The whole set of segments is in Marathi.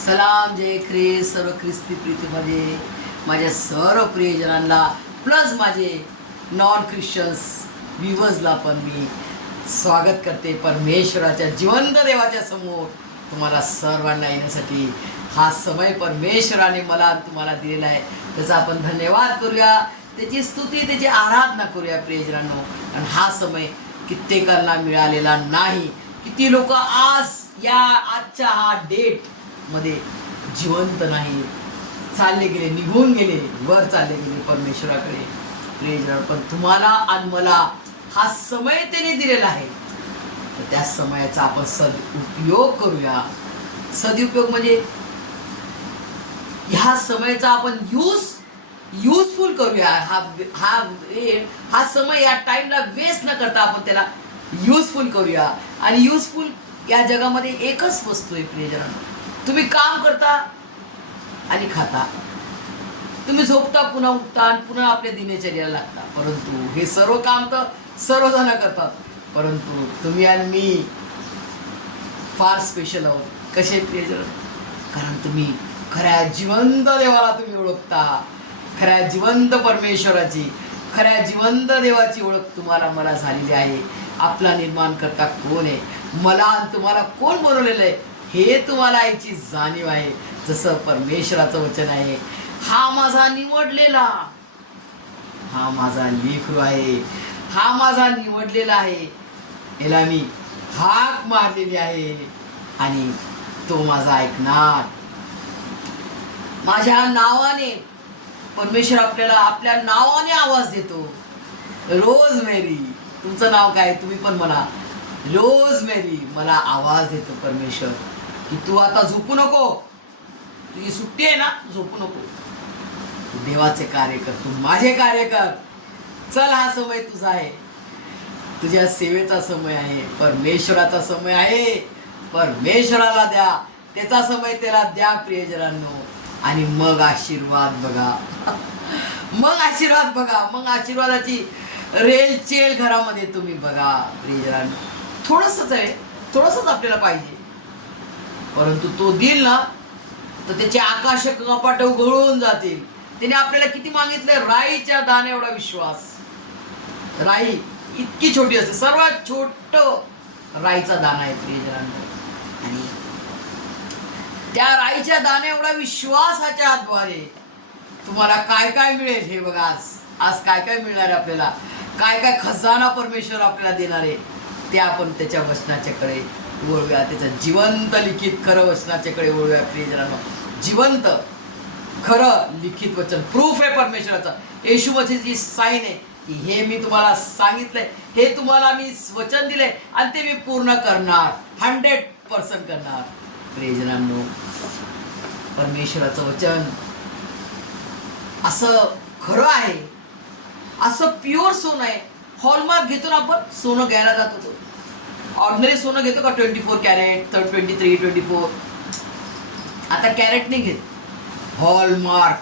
सलाम जय ख्रिस्त सर्व ख्रिस्ती प्रीतीमध्ये माझ्या सर्व प्रियजनांना प्लस माझे नॉन ख्रिश्चन्स व्ह्यूवर्सला पण मी स्वागत करते परमेश्वराच्या जिवंत देवाच्या समोर तुम्हाला सर्वांना येण्यासाठी हा समय परमेश्वराने मला तुम्हाला दिलेला आहे त्याचा आपण धन्यवाद करूया त्याची स्तुती त्याची आराधना करूया प्रियजनांनो. आणि हा समय कित्येकांना मिळालेला नाही. किती लोक आजच्या हा डेट मध्ये जिवंत नाही, चालले गेले, निघून गेले, वर चालले गेले परमेश्वराकडे. प्रियजन पण तुम्हाला आणि मला हा समय त्याने दिलेला आहे तर त्या समयाचा आपण सदुपयोग करूया. सदुपयोग म्हणजे ह्या समयाचा आपण युजफुल करूया. हा समय या टाइमला वेस्ट न करता आपण त्याला युजफुल करूया. आणि युजफुल या जगामध्ये एकच वस्तू आहे प्रियजनांनो. तुम्ही काम करता आणि खाता, तुम्ही झोपता पुन्हा उठता आणि पुन्हा आपल्या दिनचर्याला लागता. परंतु हे सर्व काम तर सर्वजण करतात, परंतु तुम्ही आणि मी फार स्पेशल आहोत. कसे प्रियजन? कारण तुम्ही खऱ्या जिवंत देवाला तुम्ही ओळखता. खऱ्या जिवंत परमेश्वराची, खऱ्या जिवंत देवाची ओळख तुम्हाला मला झालेली आहे. आपला निर्माण करता कोण आहे, मला आणि तुम्हाला कोण बनवलेलं आहे हे तुम्हाला याची जाणीव आहे. जसं परमेश्वराचं वचन आहे, हा माझा निवडलेला, हा माझा लेकरू आहे, हा माझा निवडलेला आहे, याला मी हाक मारलेली आहे आणि तो माझा ऐकणार. माझ्या नावाने परमेश्वर आपल्याला आपल्या नावाने आवाज देतो. रोज मेरी, तुमचं नाव काय तुम्ही पण मला रोज मेरी, मला आवाज देतो परमेश्वर की तू आता झोपू नको, तुझी सुट्टी आहे ना, झोपू नको, देवाचे कार्य कर, तू माझे कार्य कर. चल, हा समय तुझा आहे, तुझ्या सेवेचा समय आहे, परमेश्वराचा समय आहे. परमेश्वराला द्या, त्याचा समय त्याला द्या प्रियजनांनो. आणि मग आशीर्वाद बघा मग आशीर्वाद बघा, मग आशीर्वादाची रेलचेल घरामध्ये तुम्ही बघा प्रियजनांनो. थोडंसंच आहे, थोडंसंच आपल्याला पाहिजे, परंतु तो देईल ना तर त्याचे आकाश कपाट उघडून जातील. त्याने आपल्याला किती मागितलं? राईच्या दाण्या एवढा विश्वास. राई इतकी छोटी असते, सर्वात छोट राईचा दाणा आहे प्रियजनांनो. आणि त्या राईच्या दाण्या एवढा विश्वासाच्या द्वारे तुम्हाला काय काय मिळेल हे बघा. आज काय काय मिळणार आहे आपल्याला, काय काय खजाना परमेश्वर आपल्याला देणार आहे ते आपण त्याच्या वचनाच्याकडे वळूया. त्याचं जिवंत लिखित खरं वचनाच्याकडे वळूया प्रियजनांनो. जिवंत खरं लिखित वचन प्रूफ आहे परमेश्वराचं. येशू मसीहची साईन आहे की हे मी तुम्हाला सांगितलंय, हे तुम्हाला मी वचन दिलंय आणि ते मी पूर्ण करणार, 100% करणार. प्रियजनांनो, परमेश्वराचं वचन असं खरं आहे, असं प्युअर सोनं आहे. हॉलमार्क घेतो ना आपण, सोनं घ्यायला जातो तो ऑर्डिनरी सोनं घेतो का 24 कॅरेट, 23, 24. आता कॅरेट नाही घेत, हॉलमार्क.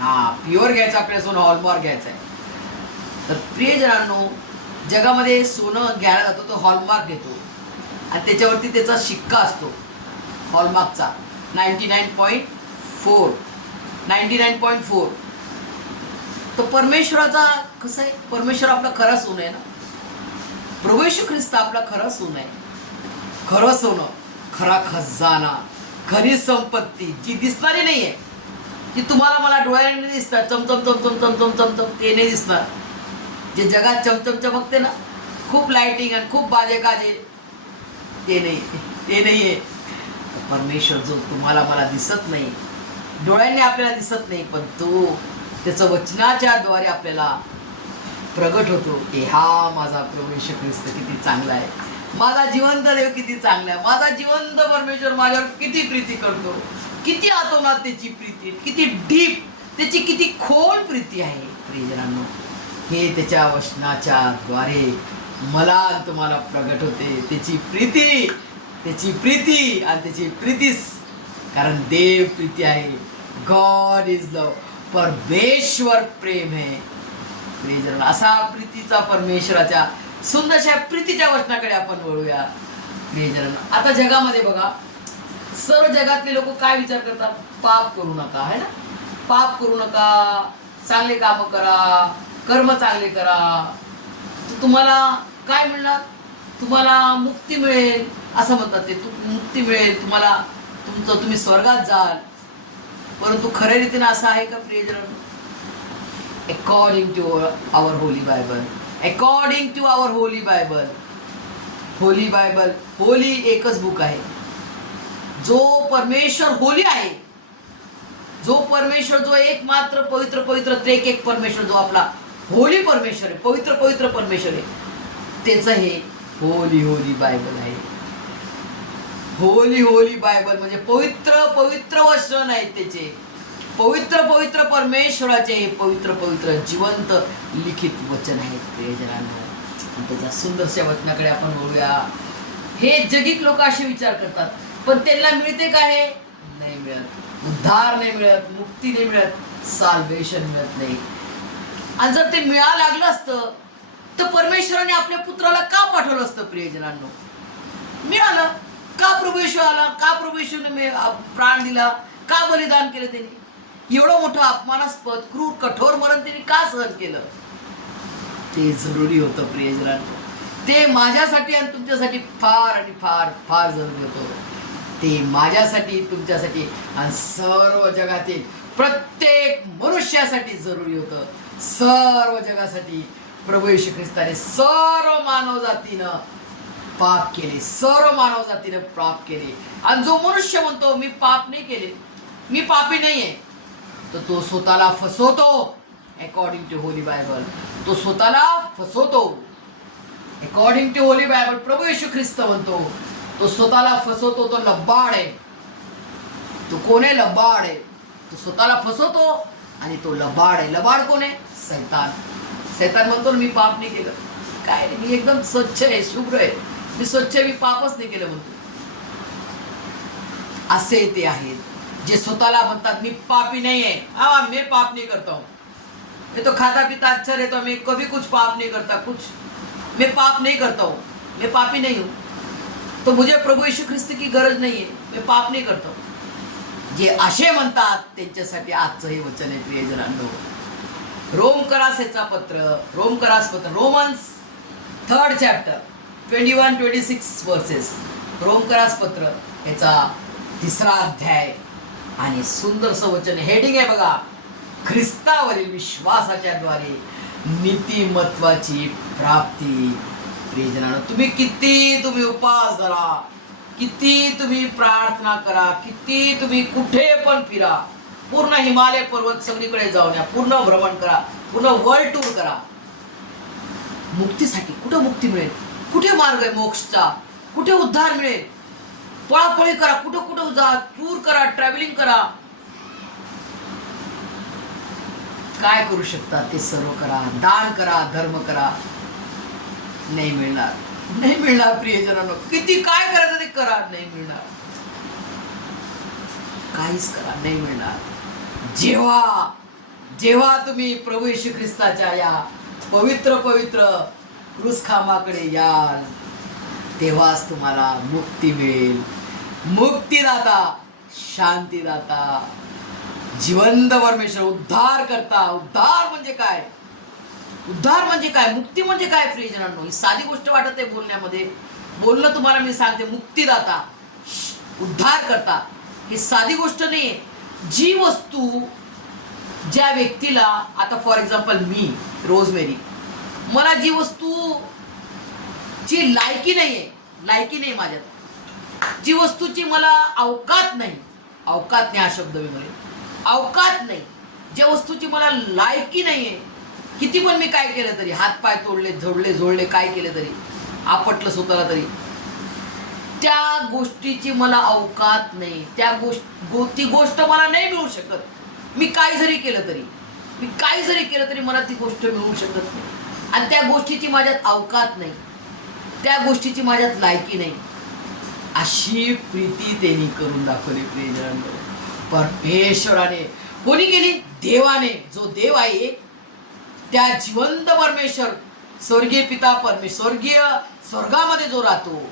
हा प्युअर घ्यायचं आपल्याला सोनं, हॉलमार्क घ्यायचं आहे. तर प्रियजनांनो, जगामध्ये सोनं घ्यायला जातो तो हॉलमार्क घेतो आणि त्याच्यावरती त्याचा शिक्का असतो हॉलमार्कचा 99.4. तो परमेश्वराचा कसं आहे, परमेश्वर आपला खरा सोनं आहे ना. प्रभू येशू ख्रिस्त आपला खरा सोनं आहे. खरं सोनं, खरा खजाना, खरी संपत्ती जी दिसणारी नाही आहे, जी तुम्हाला मला डोळ्याने नाही दिसतात, चमचम चमचम चमचम चमचम ते नाही दिसणार. जे जगात चमचम चमकते ना, खूप लाइटिंग आणि खूप बाजे गाजे, ते नाही आहे. परमेश्वर जो तुम्हाला मला दिसत नाही, डोळ्यांनी आपल्याला दिसत नाही, पण तो त्याचं वचनाच्या द्वारे आपल्याला प्रगट होतो की हा माझा प्रभू येशू ख्रिस्त किती चांगला आहे, माझा जिवंत देव किती चांगला आहे, माझा जिवंत परमेश्वर माझ्यावर किती प्रीती करतो, किती आतोनात त्याची प्रीती, किती डीप त्याची किती खोल प्रीती आहे. प्रियजनांनो, हे त्याच्या वचनाच्या द्वारे मला तुम्हाला प्रगट होते त्याची प्रीती आणि त्याची प्रीतीस. कारण देव प्रीती आहे, गॉड इज लव, परमेश्वर प्रेम आहे. प्रियजन, असा प्रीतीचा परमेश्वराच्या सुंदरशा प्रीतीच्या वचनाकडे आपण वळूया. प्रियजन, आता जगामध्ये बघा सर्व जगातले लोक काय विचार करतात? पाप करू नका, है ना, पाप करू नका, चांगले काम करा, कर्म चांगले करा, तुम्हाला काय मिळणार? तुम्हाला मुक्ती मिळेल असं म्हणतात ते. मुक्ती मिळेल तुम्हाला, तुम्ही स्वर्गात जाल. परंतु खऱ्या रीतीने असं आहे का प्रियजन? According to our holy Bible, according to our holy Bible, holy Bible, holy एकच बुक आहे. जो परमेश्वर होली आहे, जो परमेश्वर, जो एकमात्र पवित्र पवित्र त्रेक एक परमेश्वर, जो आपला होली परमेश्वर आहे, पवित्र पवित्र परमेश्वर आहे, त्याचं हे होली होली बायबल आहे. होली होली बायबल म्हणजे पवित्र पवित्र वचन आहेत त्याचे, पवित्र पवित्र परमेश्वराचे पवित्र पवित्र जिवंत लिखित वचन आहेत प्रियजनांनो. त्याच्या सुंदरशा वचनाकडे आपण बघूया. हे जगिक लोक असे विचार करतात, पण त्यांना मिळते काय? नाही मिळत. उद्धार नाही मिळत, मुक्ती नाही मिळत, साल्वेशन मिळत नाही. आणि जर ते मिळायला लागलं असतं तर परमेश्वराने आपल्या पुत्राला का पाठवलं असतं प्रियजनांनो? मिळालं का? प्रभू येशू आला का? प्रभू येशूने प्राण दिला का? बलिदान केलं त्यांनी? एवढं मोठं अपमानास्पद क्रूर कठोर मरण त्यांनी का सहन केलं? ते जरुरी होतं प्रियजनांनो. ते माझ्यासाठी आणि तुमच्यासाठी फार आणि फार फार जरुरी होतं. ते माझ्यासाठी, तुमच्यासाठी आणि सर्व जगातील प्रत्येक मनुष्यासाठी जरुरी होतं. सर्व जगासाठी प्रभू येशू ख्रिस्ताने सर्व मानवजातीनं पाप केले, सर्व मानवजातीनं पाप केले. आणि जो मनुष्य म्हणतो मी पाप नाही केले, मी पापी नाहीये, तर तो स्वतःला फसवतो. अकॉर्डिंग टू होली बायबल तो स्वतःला फसवतो. अकॉर्डिंग टू होली बायबल प्रभू येशू ख्रिस्त म्हणतो तो स्वतःला फसवतो. तो लबाड आहे. तो कोण आहे? लबाड आहे. तो स्वतःला फसवतो आणि तो लबाड आहे. लबाड कोण आहे? सैतान. सैतान म्हणतो मी पाप नाही केलं, काय नाही, मी एकदम स्वच्छ आहे, शुभ्र आहे, मी स्वच्छ, मी पापच नाही केलं म्हणतो. असे ते आहेत जे स्वतःला म्हणतात मी पापी नहीं है, हाँ मैं पाप नहीं करता हूँ, मैं तो खाता पीता अच्छा रहता हूँ, मैं कभी कुछ पाप नहीं करता, मैं पाप नहीं करता हूँ, मैं पापी नहीं हूँ, तो मुझे प्रभू यीशु ख्रिस्त की गरज नहीं है, मैं पाप नहीं करता हूँ. जे असे म्हणतात त्यांच्यासाठी आजचं हे वचन आहे प्रियजनांनो. रोमकरासचा पत्र, रोमन्स 3rd chapter 21-26 वर्सेस, रोमकरास पत्र याचा 3रा अध्याय आणि सुंदरसं वचन. हेडिंग आहे बघा, ख्रिस्तावरील विश्वासाच्या द्वारे नीतिमत्वाची प्राप्ती. प्रियजनांनो, तुम्ही उपवास धरा, किती तुम्ही प्रार्थना करा, किती तुम्ही कुठे पण फिरा, पूर्ण हिमालय पर्वत सगळीकडे जाऊन या, पूर्ण भ्रमण करा, पूर्ण वर्ल्ड टूर करा, मुक्तीसाठी कुठे मुक्ती मिळेल, कुठे मार्ग आहे मोक्षचा, कुठे उद्धार मिळेल, पळापळी करा, कुठं कुठं जा, टूर करा, ट्रॅव्हलिंग करा, काय करू शकता ते सर्व करा, दान करा, धर्म करा, नाही मिळणार, नाही मिळणार प्रियजनांनो. किती काय करायचं ते करा, नाही मिळणार, काहीच करा, नाही मिळणार. जेव्हा जेव्हा तुम्ही प्रभू येशू ख्रिस्ताच्या या पवित्र पवित्र क्रूसखांबाकडे याल, तेव्हाच तुम्हाला मुक्ती मिळेल. मुक्तीदाता, शांतीदाता, जिवंत परमेश्वर, उद्धार करता. उद्धार म्हणजे काय? उद्धार म्हणजे काय? मुक्ती म्हणजे काय प्रियजनांनो? ही साधी गोष्ट वाटत आहे बोलण्यामध्ये, बोलणं तुम्हाला मी सांगते. मुक्तीदाता, उद्धार करता, ही साधी गोष्ट नाही. जी वस्तू ज्या व्यक्तीला, आता फॉर एक्झाम्पल मी रोजमेरी, मला जी वस्तू ची लायकी नाही माझ्यात, जी वस्तूची मला अवकात नाही हा शब्द मी म्हणेन, अवकात नाही, ज्या वस्तूची मला लायकी नाहीये, किती पण मी काय केलं तरी, हात पाय तोडले, जोडले काय केले तरी, आपटलं स्वतःला तरी, त्या गोष्टीची मला अवकात नाही, ती गोष्ट मला नाही मिळू शकत. मी काय जरी केलं तरी मला ती गोष्ट मिळू शकत नाही. आणि त्या गोष्टीची माझ्यात अवकात नाही, त्या गोष्टीची माझ्यात लायकी नाही. अशी प्रीती त्यांनी करून दाखवली प्रियजनांनो, परमेश्वराने. कोणी केली? देवाने. जो देव आहे, त्या जिवंत परमेश्वर, स्वर्गीय पिता परमेश्वर, स्वर्गामध्ये जो राहतो,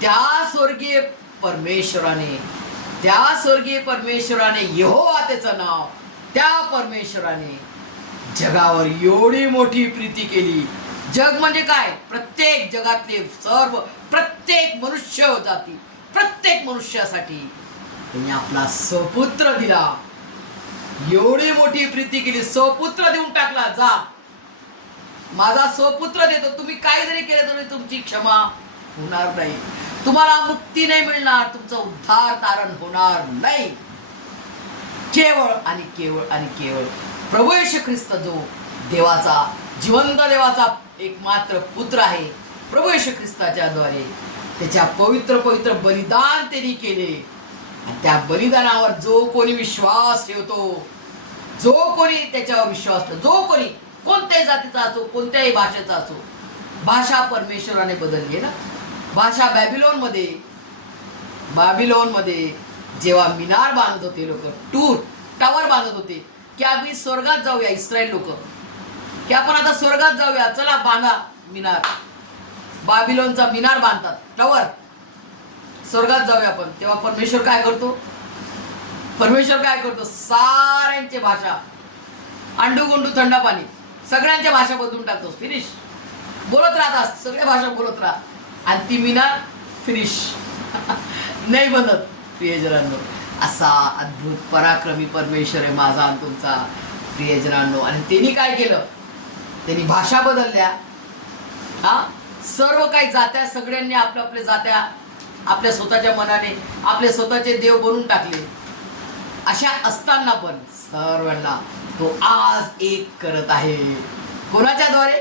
त्या स्वर्गीय परमेश्वराने त्या स्वर्गीय परमेश्वराने, यहोवा त्याचं नाव, त्या परमेश्वराने जगावर एवढी मोठी प्रीती केली. जग म्हणजे काय? प्रत्येक जगातले सर्व, प्रत्येक मनुष्य जाती, प्रत्येक मनुष्यासाठी त्यांनी आपला स्वपुत्र दिला. एवढी मोठी प्रीती केली, स्वपुत्र देऊन टाकला. जा, माझा स्वपुत्र देतो, तुम्ही काय जरी केलं तरी तुमची क्षमा होणार नाही, तुम्हाला मुक्ती नाही मिळणार, तुमचा उद्धार तारण होणार नाही. केवळ आणि केवळ आणि केवळ प्रभू येशू ख्रिस्त, जो देवाचा, जिवंत देवाचा एकमात्र पुत्र आहे, प्रभू येशू ख्रिस्ताच्या द्वारे त्याच्या पवित्र पवित्र बलिदान त्यांनी केले. आणि त्या बलिदानावर जो कोणी विश्वास ठेवतो, जो कोणी त्याच्यावर विश्वास ठेवतो, जो कोणी कोणत्याही जातीचा असो, कोणत्याही भाषेचा असो, भाषा परमेश्वराने बदलली आहे ना. भाषा बाबिलोनमध्ये जेव्हा मिनार बांधत होते लोक, टावर बांधत होते की आम्ही स्वर्गात जाऊया, इस्रायल लोक की आपण आता स्वर्गात जाऊया, चला बांधा मिनार. बाबिलोनचा मिनार बांधतात, टावर, स्वर्गात जाऊया आपण. तेव्हा परमेश्वर काय करतो? साऱ्यांची भाषा, अंडू गुंडू थंडा पाणी, सगळ्यांच्या भाषा बदलून टाकतो. फिनिश, बोलत राहतात, सगळ्या भाषा बोलत राहा, आणि ती मिनार फिनिश नाही बनत. प्रियजनांनो, असा अद्भुत पराक्रमी परमेश्वर आहे माझा आणि तुमचा, प्रियजनांनो. आणि त्यांनी काय केलं? त्यांनी भाषा बदलल्या. सर्व काही जात्या, सगळ्यांनी आपल्या आपल्या जात्या आपल्या स्वतःच्या मनाने आपले स्वतःचे देव बनवून टाकले. अशा असताना पण सर्वांना तो आज एक करत आहे. कोणाच्या द्वारे?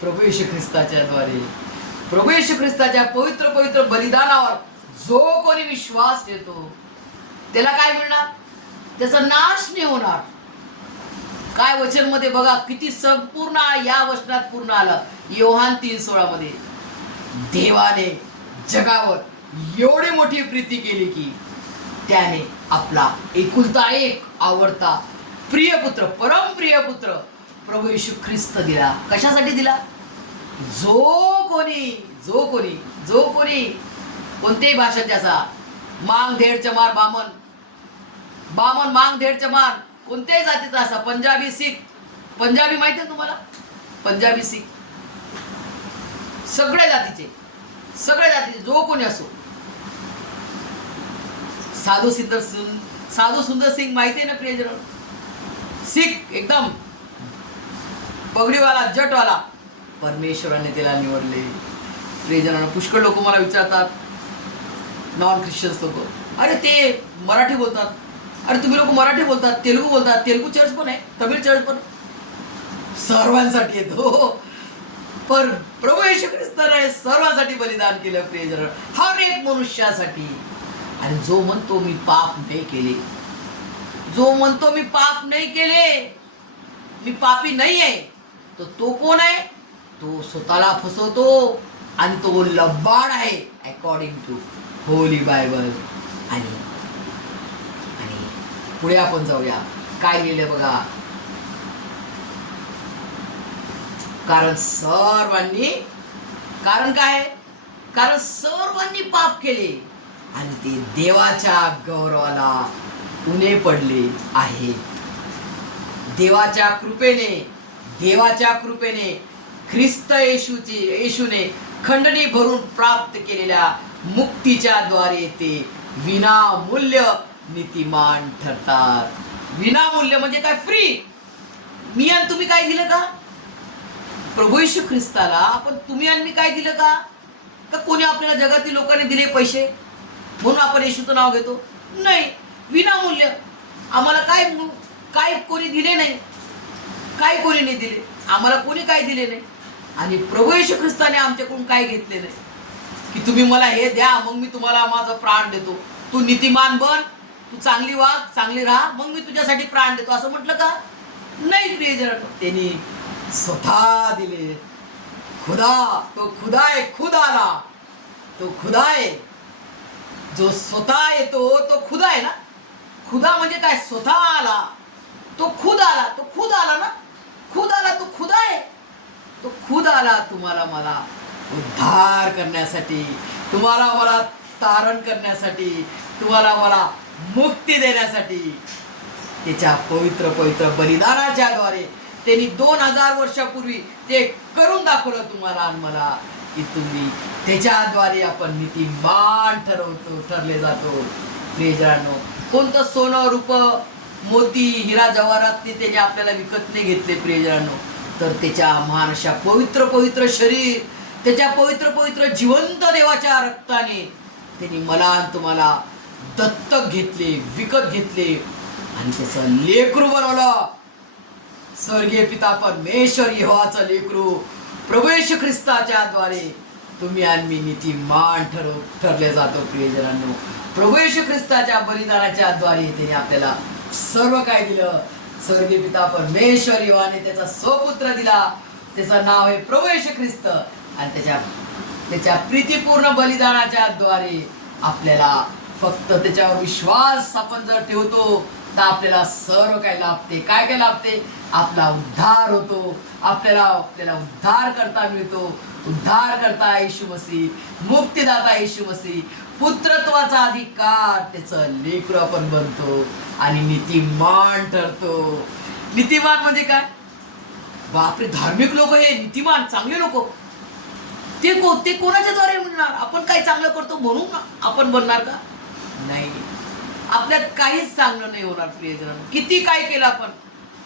प्रभू येशू ख्रिस्ताच्या द्वारे. प्रभू येशू ख्रिस्ताच्या पवित्र पवित्र बलिदानावर जो कोणी विश्वास देतो त्याला काय मिळणार? त्याचा नाश नाही होणार. काय वचन मध्ये बघा, किती संपूर्ण या वचनात पूर्ण आलं. योहान 3:16 मध्ये देवाने जगावर एवढी मोठी प्रीती केली की त्याने आपला एकुलता एक आवडता प्रिय पुत्र, परमप्रिय पुत्र प्रभू येशू ख्रिस्त दिला. कशासाठी दिला? जो कोणी कोणत्याही भाषेचा असा, मांग धेड चमार बामन मांग धेड चमार, कोणत्याही जातीचा असा, पंजाबी, शीख, पंजाबी माहिती आहे तुम्हाला? पंजाबी, शीख, सगळ्या जातीचे जो कोणी असो. साधू सुंदर सिंग माहिती आहे ना प्रियजन? शीख एकदम पगडीवाला, जटवाला, परमेश्वराने त्याला निवडले. प्रियजनांना पुष्कळ लोक मला विचारतात, नॉन ख्रिश्चन्स लोक, अरे ते मराठी बोलतात, अरे तुम्ही लोक मराठी बोलतात, तेलुगू बोलतात, तेलुगू चर्च पण आहे, तमिळ चर्च पण, सर्वांसाठी येतो. पण प्रभू येशू ख्रिस्ताने सर्वांसाठी बलिदान केलं प्रियजन, हर एक मनुष्यासाठी. आणि जो म्हणतो मी पाप नाही केले, मी पापी नाही आहे, तो कोण आहे? तो स्वतःला फसवतो आणि तो लबाड आहे, अकॉर्डिंग टू होली बायबल. आणि पुढे आपण जाऊया, काय लिहिलं बघा. कारण सर्वांनी पाप केले आणि ते देवाच्या गौरवाला उणे पडले आहे. देवाच्या कृपेने ख्रिस्त येशूने खंडणी भरून प्राप्त केलेल्या मुक्तीच्या द्वारे ते विनामूल्य नीतिमान ठरतात. विनामूल्य म्हणजे काय? फ्री. मी आणि तुम्ही काय दिलं का? प्रभू येशू ख्रिस्ताला आपण तुम्ही आणि मी काय दिलं का? का कोणी आपल्याला जगातील लोकांनी दिले पैसे म्हणून आपण येशूचं नाव घेतो? नाही, विनामूल्य. आम्हाला काय कोणी दिले नाही, काय कोणी नाही दिले आम्हाला, कोणी काय दिले नाही. आणि प्रभू येशू ख्रिस्ताने आमच्याकडून काय घेतले नाही की तुम्ही मला हे द्या मग मी तुम्हाला माझा प्राण देतो, तू नीतिमान बन, तू चांगली वाग, चांगली राहा, मग मी तुझ्यासाठी प्राण देतो, असं म्हटलं का? नाही प्रियजन, त्यांनी स्वतः दिले. तो खुदा आला, तो खुदा आहे. जो स्वतः येतो तो खुदा आहे ना. खुदा म्हणजे काय? स्वतः आला, तो खुद आला ना. खुद आला, तो खुदा आहे. तो खुद आला तुम्हाला मला उद्धार करण्यासाठी, तुम्हाला मला तारण करण्यासाठी, तुम्हाला मला मुक्ती देण्यासाठी त्याच्या पवित्र पवित्र बलिदानाच्या द्वारे त्यांनी 2000 वर्षापूर्वी ते करून दाखवलं तुम्हाला आणि मला, की तुम्ही त्याच्याद्वारे आपण नीतिमान ठरले जातो. प्रियजनांनो, कोणतं सोनं रूप मोती हिरा जवाहरात त्याने आपल्याला विकत नाही घेतले प्रियजनांनो, तर त्याच्या महान अशा पवित्र पवित्र शरीर, त्याच्या पवित्र पवित्र जिवंत देवाच्या रक्ताने त्यांनी मला आणि तुम्हाला दत्तक घेतले, विकत घेतले आणि त्याचं लेकरू बनवलं. स्वर्गीय पिता परमेश्वर यहोवाचं लेकरू प्रभू येशू ख्रिस्ताच्या द्वारे तुम्ही आणि मी नीतिमान ठरले जातो. प्रियजनांनो, प्रभू येशू ख्रिस्ताच्या बलिदानाच्या द्वारे त्याने आपल्याला सर्व काय दिलं. स्वर्गीय पिता परमेश्वर यहोवाने त्याचा स्वपुत्र दिला, त्याचं नाव आहे प्रभू येशू ख्रिस्त, आणि त्याच्या प्रीतीपूर्ण बलिदानाच्या द्वारे आपल्याला फक्त त्याच्यावर विश्वास आपण जर ठेवतो तर आपल्याला सर्व काय लाभते. काय काय लाभते? आपला उद्धार होतो, आपल्याला उद्धार करता मिळतो. उद्धार करता येशू मसीह, मुक्तीदाता येशू मसीह, पुत्रत्वाचा अधिकार, त्याचं लेकरू आपण बनतो आणि नीतिमान ठरतो. नीतिमान म्हणजे काय? बापरे, धार्मिक लोक हे नीतिमान चांगले लोक, ते कोणाच्या द्वारे म्हणणार? आपण काय चांगलं करतो म्हणून आपण बनणार का? नाही, आपल्यात काहीच चांगलं नाही होणार प्रियजन. किती काय केलं आपण,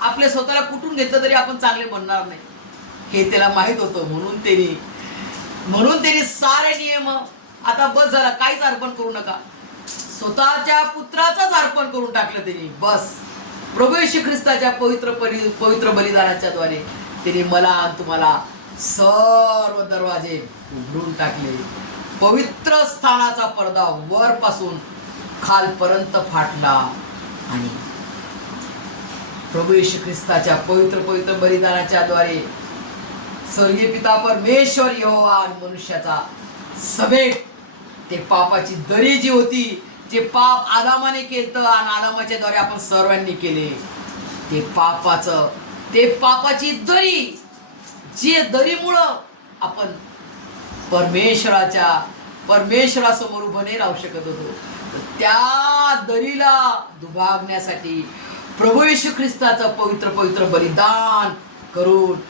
आपल्या स्वतःला कुठून घेतलं तरी आपण चांगले बनणार नाही, हे त्याला माहित होतं. म्हणून त्यांनी सारे नियम, आता बस झाला, काहीच अर्पण करू नका, स्वतःच्या पुत्राचंच अर्पण करून टाकलं त्यांनी. बस प्रभू येशू ख्रिस्ताच्या पवित्र बलिदानाच्या द्वारे त्यांनी मला आणि तुम्हाला सर्व दरवाजे उघडून टाकले. पवित्र स्थानाचा पडदा वरपासून खालपर्यंत फाटला आणि प्रभू येशू ख्रिस्ताच्या पवित्र बलिदानाच्या द्वारे स्वर्गीय पिता परमेश्वर यहोवा आणि मनुष्याचा समेट ते पापाची दरी जी होती, जे पाप आदामाने केलं आणि आदामाच्या द्वारे आपण सर्वांनी केले, ते पापाची दरी, जे दरीमुळं आपण परमेश्वरासमोर उभं नाही राहू शकत होतो, त्या दरीला दुभागण्यासाठी प्रभू येशू ख्रिस्ताचं पवित्र बलिदान करून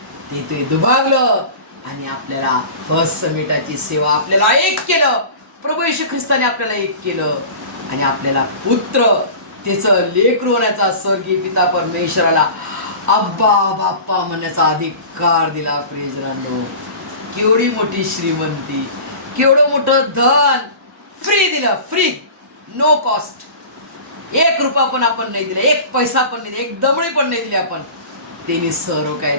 ते दुभागलं आणि आपल्याला फर्स्ट समेटाची सेवा आपल्याला एक केलं. प्रभू येशू ख्रिस्ताने आपल्याला एक केलं आणि आपल्याला पुत्र, त्याचं लेकरू होण्याचा स्वर्गीय पिता परमेश्वराला अब्बा बाप्पा म्हणण्याचा अधिकार दिला. प्रियजनांनो, केवढी मोठी श्रीमंती, केवढं मोठं धन फ्री दिलं, फ्री, नो कॉस्ट. 1 रुपया पण आपण नाही दिला, 1 पैसा पण नाही, 1 दमडी पण नाही दिली आपण. त्यांनी सर्व काय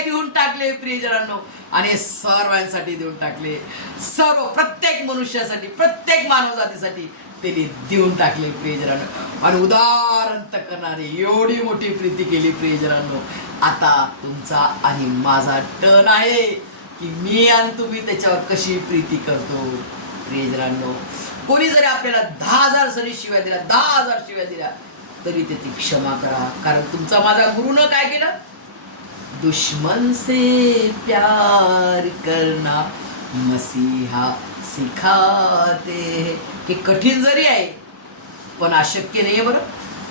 देऊन टाकले, प्रियजनांनो, आणि सर्वांसाठी देऊन टाकले. सर्व प्रत्येक मनुष्यासाठी, प्रत्येक मानवजातीसाठी त्यांनी देऊन टाकले प्रियजनांनो. आणि उदाहरण करणारे एवढी मोठी प्रीती केली प्रियजनांनो. आता तुमचा आणि माझा टर्न आहे की मी आणि तुम्ही त्याच्यावर कशी प्रीती करतो. प्रियजनांनो, कोणी जरी आपल्याला 10,000 सरी शिव्या दिल्या, 10,000 शिव्या दिल्या, तरी त्याची क्षमा करा. कारण तुमचा माझा गुरुनं काय केलं? दुश्मन से प्यार करना मसीहा सिखाते. हे कठीण जरी आहे पण अशक्य नाही आहे बरं.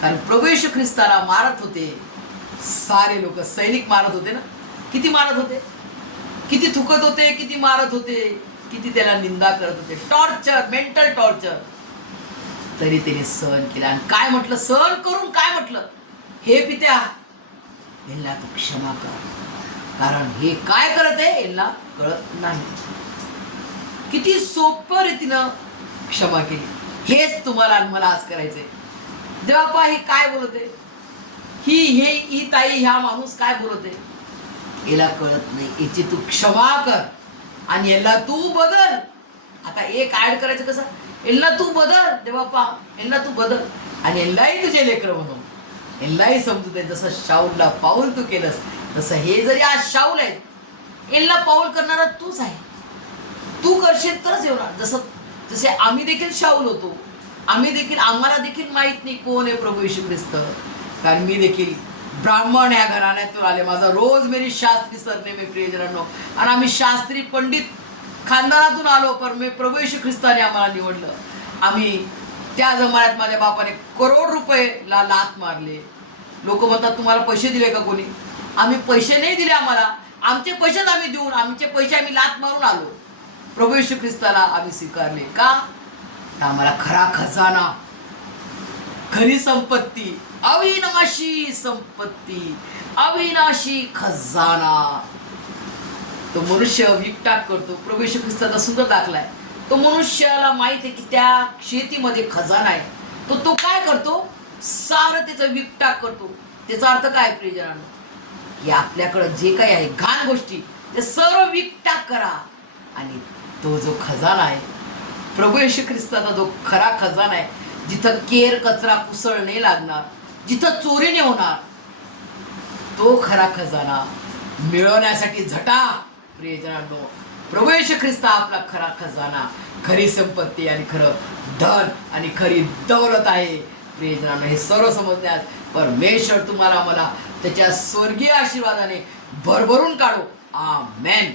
कारण प्रभू येशू ख्रिस्ताला मारत होते सारे लोक, सैनिक मारत होते ना. किती मारत होते, किती थुकत होते, किती मारत होते, किती त्याला निंदा करत होते, टॉर्चर, मेंटल टॉर्चर, तरी त्याने सहन केलं. आणि काय म्हटलं? सहन करून काय म्हटलं? हे पित्या, यांना तू क्षमा कर, कारण हे काय करत आहे यांना कळत नाही. किती सोप्या रीतीनं क्षमा केली. हेच तुम्हाला आणि मला आज करायचंय. देवापा हे काय बोलते, ही ताई, ह्या माणूस काय बोलते, याला कळत नाही, याची तू क्षमा कर आणि याला तू बदल. आता एक ऍड करायचं कसं? यांना तू बदल, देवापा यांना तू बदल आणि यांनाही तुझे लेकर म्हणून यांनाही समजू दे. जसं शाऊलला पाऊल तू केलंस, तसं हे जरी आज शाऊल आहेत, यांना पाऊल करणारा तूच आहे. तू करशील तरच येणार. जसे आम्ही देखील शाऊल होतो, आम्हाला देखील माहित नाही कोण आहे प्रभू येशू ख्रिस्त. कारण मी देखील ब्राह्मण ह्या घराण्यातून आले. माझा रोज मेरी शास्त्री सरनेम आहे प्रियजनांनो. आणि आम्ही शास्त्री पंडित खानदानातून आलो, पण प्रभू येशू ख्रिस्ताने आम्हाला निवडलं. आम्ही त्या जमान्यात माझ्या बापाने करोड रुपयेला लाथ मारले. लोक म्हणतात तुम्हाला पैसे दिले का कोणी? आम्ही पैसे नाही दिले. आमचे पैसेच आम्ही देऊन, आमचे पैसे आम्ही लाथ मारून आलो. प्रभू येशू ख्रिस्ताला आम्ही स्वीकारले का? आम्हाला खरा खजाना, खरी संपत्ती, अविनाशी संपत्ती, अविनाशी खजाना. तो मनुष्य विकटाक करतो. प्रभू येशू ख्रिस्ताचा सुंदर दाखला आहे. तो मनुष्याला माहित आहे की त्या शेतीमध्ये खजाना आहे. तो काय करतो? सारं त्याचं विकटाक करतो. त्याचा अर्थ काय प्रियजनांनो? की आपल्याकडं जे काही आहे घाण गोष्टी ते सर्व विकटाक करा. आणि तो जो खजाना आहे, प्रभू येशू ख्रिस्ताचा जो खरा खजाना आहे, जिथं केर कचरा कुसळ नाही लागणार, जिथं चोरी नाही होणार, तो खरा खजाना मिळवण्यासाठी झटा प्रियजनांनो. प्रभू येशू ख्रिस्त आपला खरा खजाना, खरी संपत्ती आणि खरं धन आणि खरी दौलत आहे प्रियजनांनो. हे सर्व समजण्यात परमेश्वर तुम्हाला मला त्याच्या स्वर्गीय आशीर्वादाने भरभरून काढो. आमेन.